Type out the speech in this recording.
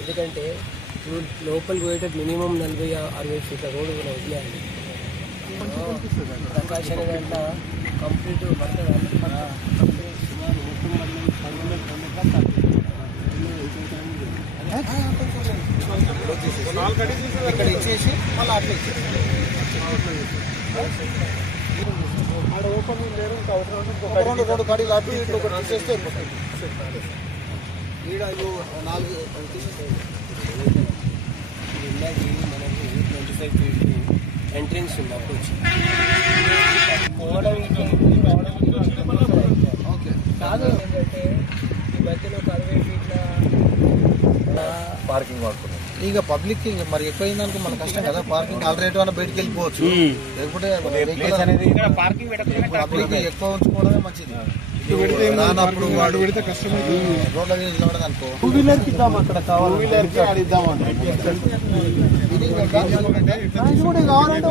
ఎందుకంటే ఇప్పుడు లోపలికి పోయేటట్టు మినిమం 40-60 ఫీట్ల రోడ్డు కూడా వదిలేయాలి. ప్రకాశం గంట కంప్లీట్ పడుతుంది. ఇక్కడ ఇచ్చేసి మళ్ళీ అట్లా ఇచ్చేసి ఓపెన్ లేరు. ఇంకా రెండు గాడీలు అటు ఇటు ఒకటి తీసేస్తే ఈడ 4 ఇందాకి మనకు 25 ఫీట్ ఎంట్రెన్స్ ఉంది. అప్రోచ్ పోవడం ఓకే కాదు. ఏంటంటే ఈ మధ్యలో 60 ఫీట్ల పార్కింగ్ వాడుతున్నాం. ఇక పబ్లిక్ మరి ఎక్కువైందనుకో మన కష్టం కదా. పార్కింగ్ ఆల్రెడీ అన్న బయటకు వెళ్ళిపోవచ్చు. లేకపోతే పబ్లిక్ ఎక్కువ ఉంచుకోవడమే మంచిది. రానప్పుడు వాడు పెడితే కష్టం. రోడ్ల మీద నిలబడదు అనుకో. 2 వీలర్కి ఇద్దాం, అక్కడ కావాలి 2 వీలర్కి ఆడిద్దాం అంటే ఇది కూడా కావాలంటే